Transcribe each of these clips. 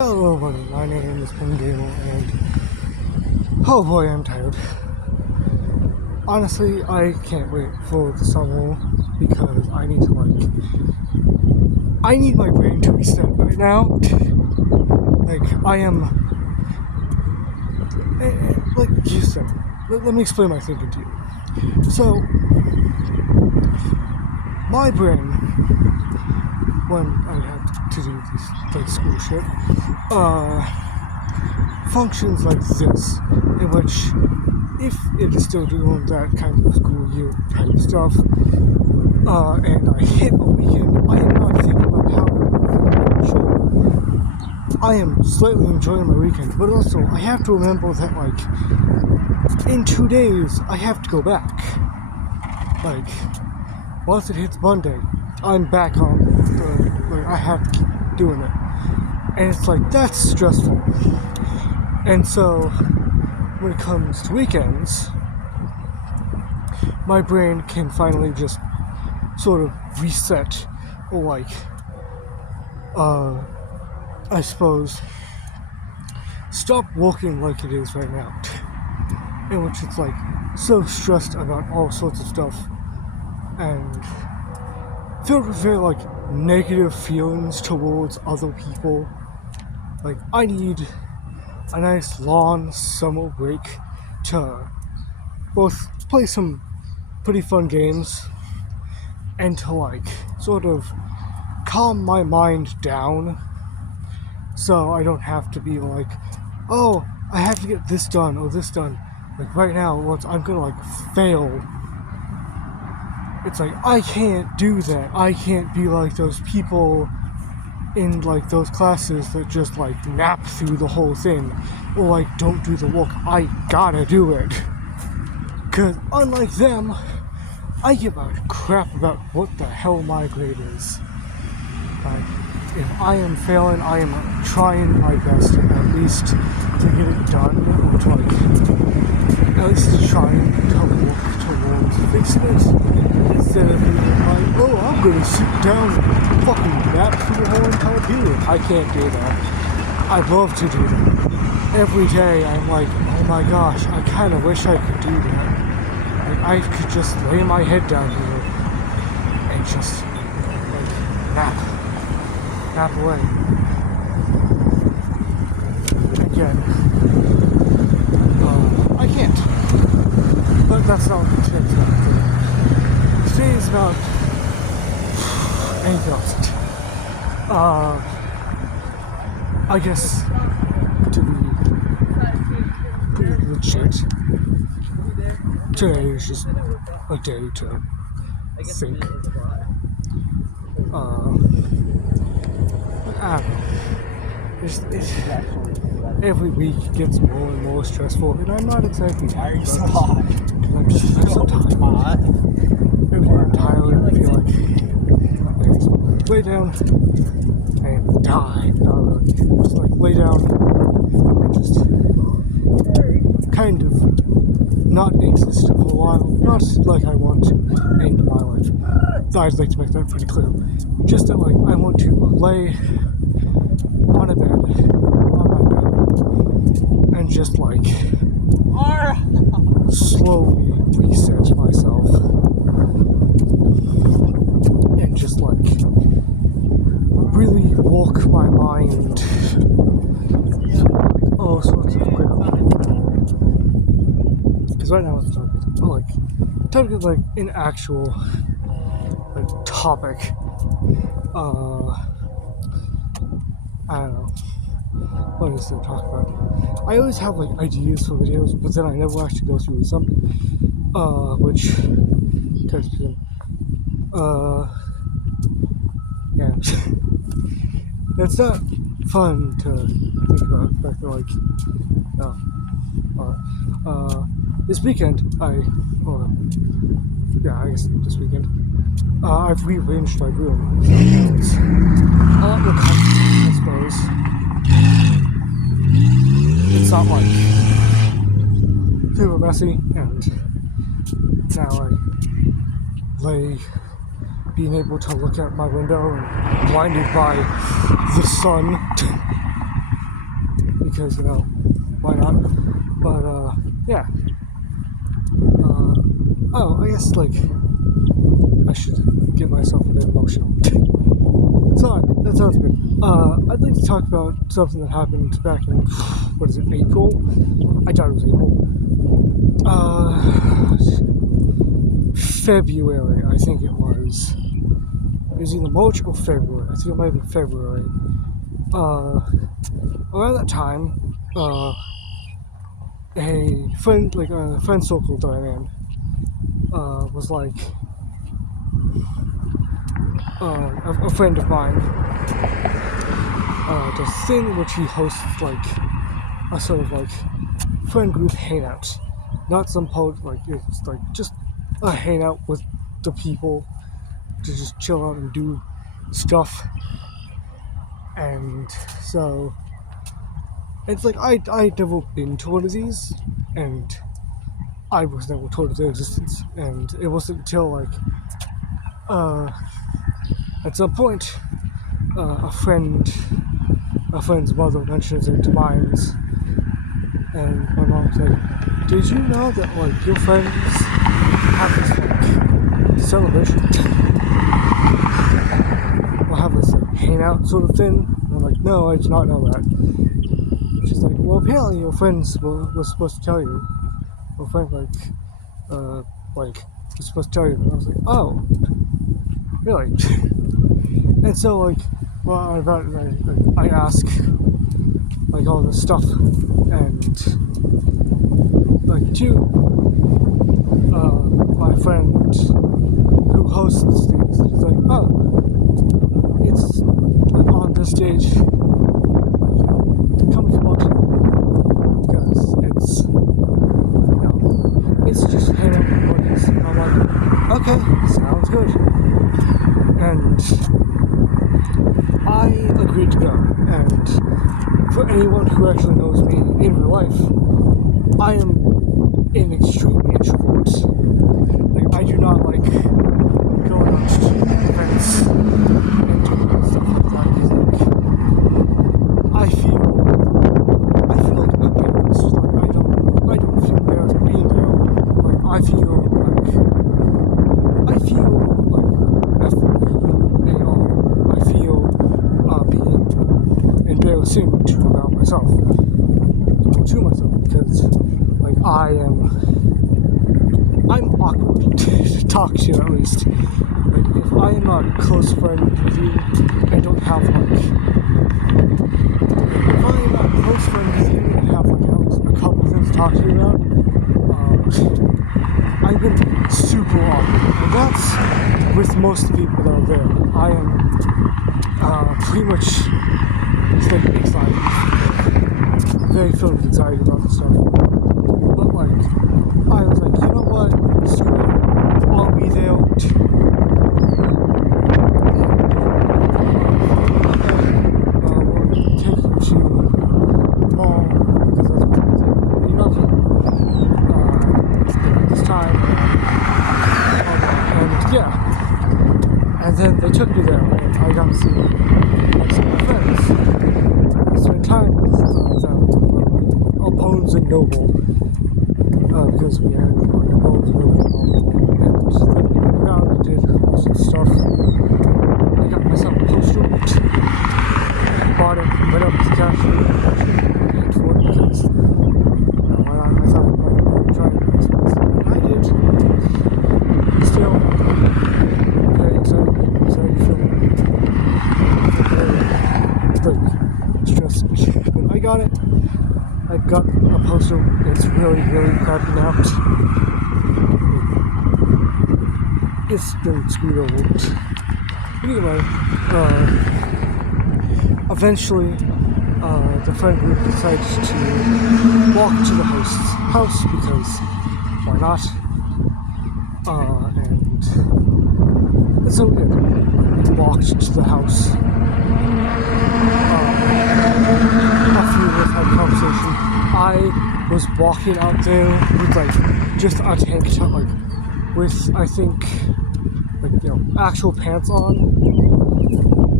Hello everybody, my name is Pingale and oh boy, I'm tired. Honestly, I can't wait for the summer because I need my brain to reset right now. I am, like you said, let me explain my thinking to you. So, my brain, when I have to do this, school shit, functions like this, in which, if it is still doing that kind of school year type stuff, and I hit a weekend, I am not thinking about how I am slightly enjoying my weekend, but also I have to remember that, in 2 days, I have to go back. Once it hits Monday, I'm back on, I have to keep doing it. And it's that's stressful. And so, when it comes to weekends, my brain can finally just sort of reset, or I suppose, stop working like it is right now. In which it's so stressed about all sorts of stuff, and filled with very negative feelings towards other people. I need a nice long summer break to both play some pretty fun games and to sort of calm my mind down, so I don't have to be oh, I have to get this done or this done. Right now, I'm gonna fail. It's I can't do that. I can't be like those people in those classes that just nap through the whole thing, or don't do the work. I gotta do it, cause unlike them, I give a crap about what the hell my grade is. If I am failing, I am trying my best at least to get it done, or to at least trying to work towards fixing it, instead of being oh, I'm gonna sit down and fucking nap through the whole entire period. I can't do that. I'd love to do that. Every day I'm oh my gosh, I kinda wish I could do that. I could just lay my head down here and just nap away. Again, I can't. But that's not what today's about. Today is about anything else. I guess to be pretty legit, today is just a day to think. I don't know. Every week gets more and more stressful, and I'm not exactly happy about it. I'm so tired. Every day I'm tired and I feel I just lay down and die. Just lay down and just kind of not exist for a while. Not I want to end my life. I'd like to make that pretty clear. Just that I want to lay on my bed, and just slowly reset myself, and just really walk my mind all sorts of crap. Because right now it's time to get an actual topic. I don't know what is there to talk about. I always have ideas for videos, but then I never actually go through with them. Which yeah, it's not fun to think about. This weekend I guess this weekend I've rearranged my room. So it's a lot more comfortable, I suppose. It's not super messy, and now being able to look out my window and blinded by the sun because, you know, why not? But, yeah. Oh, I guess, like, I should get myself a bit emotional. Sorry, that sounds good. I'd like to talk about something that happened back in, what is it, April? I thought it was April. February, I think it was. It was either March or February. I think it might have been February. Around that time, a friend circle that I'm in, was like, a friend of mine, the thing which he hosts, like, a sort of, like, friend group hangout. Not some it's like just a hangout with the people to just chill out and do stuff. And so it's like I'd never been to one of these, and I was never told of their existence. And it wasn't until, like, at some point, a friend's mother mentions it to mine, and my mom said, "Did you know that, like, your friends have this, like, celebration or have this, like, hangout sort of thing?" And I'm like, "No, I did not know that." And she's like, "Well, apparently your friends were supposed to tell you. Your friend, was supposed to tell you." And I was like, "Oh, really?" And so, like, well, I ask, like, all this stuff, and, like, to my friend who hosts these, he's like, "Oh, it's, like, on this stage, like, come if you want to, because it's, you know, it's just hanging out with buddies." And I'm like, "Okay, sounds good." And I agreed to go. And for anyone who actually knows me in real life, I am an extreme introvert. Like, I do not like going out to events and doing stuff like that, because, like, I feel like embarrassed. Like, I don't feel embarrassed being there. Like, I feel like being embarrassing about myself, because, like, I'm awkward to talk to, at least. Like, if I am not a close friend with you, I don't have, like, if I am not a close friend with you and have, like, at least a couple things to talk to you about, I'm gonna be super awkward. And that's with most of the people that are there. I am, pretty much like anxiety. Very filled with anxiety about this stuff. But, like, I was like, you know what? Screw it. I'll be there. We'll take you to the mall, because that's what we're doing. You know, this time. And yeah. And then they took me there, and I got to see, like, some of my friends. Spent time with Bones and Noble, because we had, like, Bones and Noble, and then we went around and did some stuff. I got myself a poster, bought it, went up to the cashier, and paid for it, because, you know, I thought I might try it expensive. I did. Still, very excited for like, stressed. But I got it. I've got a poster. It's really, really crappy now. It's been screwed over. Anyway, eventually, the friend group decided to walk to the host's house, because why not? And so we walked to the house. After we had a conversation, I was walking out there with, like, just a tank top, like, with, I think, like, you know, actual pants on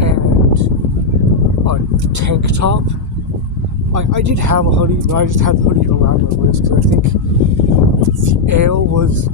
and a tank top I did have a hoodie, but I just had the hoodie around my waist because I think the air was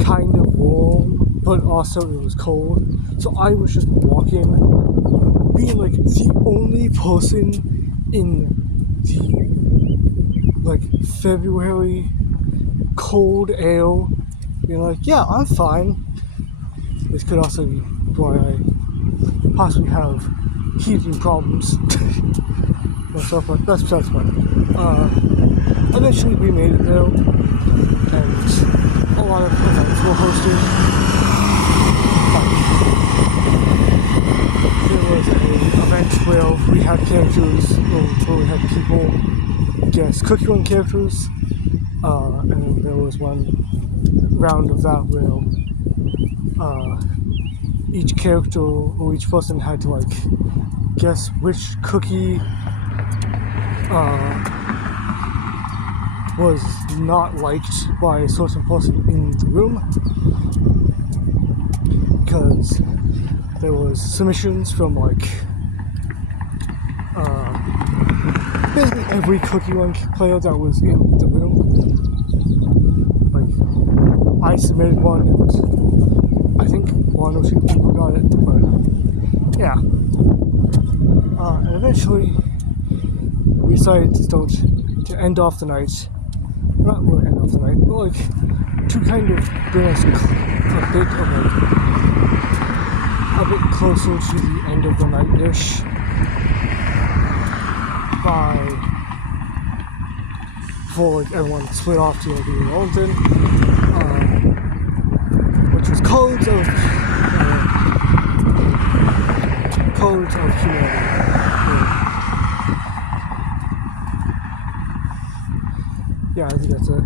kind of warm, but also it was cold. So I was just walking, being like the only person in the like February cold air, being like, yeah, I'm fine. This could also be why I possibly have heating problems and stuff, but that's besides the point. Eventually we made it there, and a lot of events were hosted. There was an event where we had characters, where we had people guess Cookie Run characters, and then there was one round of that where each character or each person had to like guess which cookie was not liked by a certain person in the room, because there was submissions from like basically every Cookie Run player that was in the room. Like I submitted one, and I think one or two people got it, but yeah. And eventually we decided to end off the night. Not really end off the night, but like to kind of bring us a bit closer to the end of the night-ish before like everyone split off to do their own thing, which was Codes of Humanity. Yeah, I think that's it.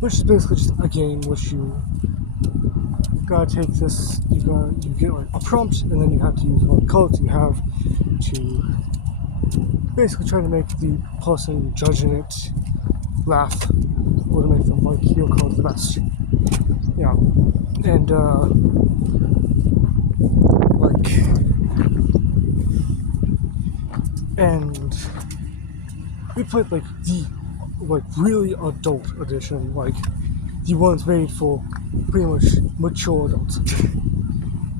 Which is basically just a game which you gotta take this, you get like a prompt, and then you have to use what codes you have to basically try to make the person judging it laugh, or to make them like your code the best. Yeah. And and we played like the really adult edition, like the ones made for pretty much mature adults,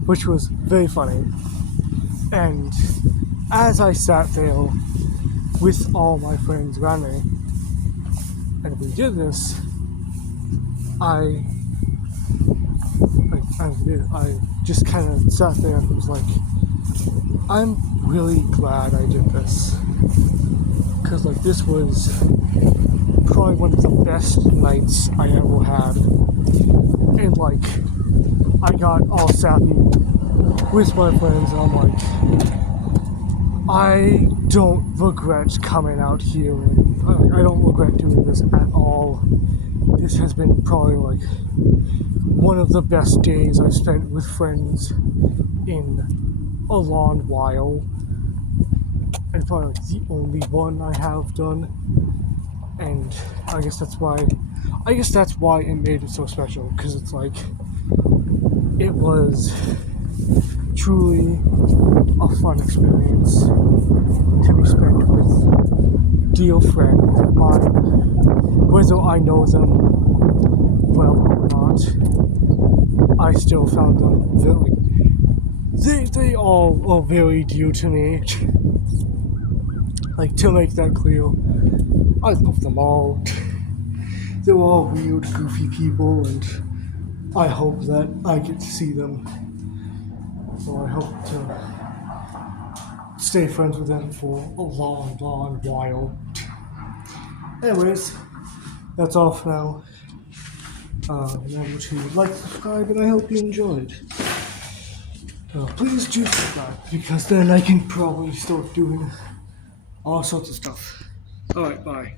which was very funny. And as I sat there with all my friends around me, and we did this, I just kind of sat there and was like, I'm really glad I did this, because like this was probably one of the best nights I ever had, and like I got all sappy with my friends, and I'm like, I don't regret coming out here, and I don't regret doing this at all. This has been probably like one of the best days I've spent with friends in a long while, and probably like the only one I have done. And I guess that's why it made it so special, because it's like it was truly a fun experience to be spent with dear friends of mine, whether I know them well or not. I still found them they all are very dear to me. Like, to make that clear, I love them all. They're all weird, goofy people, and I hope that I get to see them. So I hope to stay friends with them for a long, long while. Anyways, that's all for now. Remember to like, subscribe, and I hope you enjoyed. Please do subscribe, because then I can probably start doing all sorts of stuff. Alright, bye.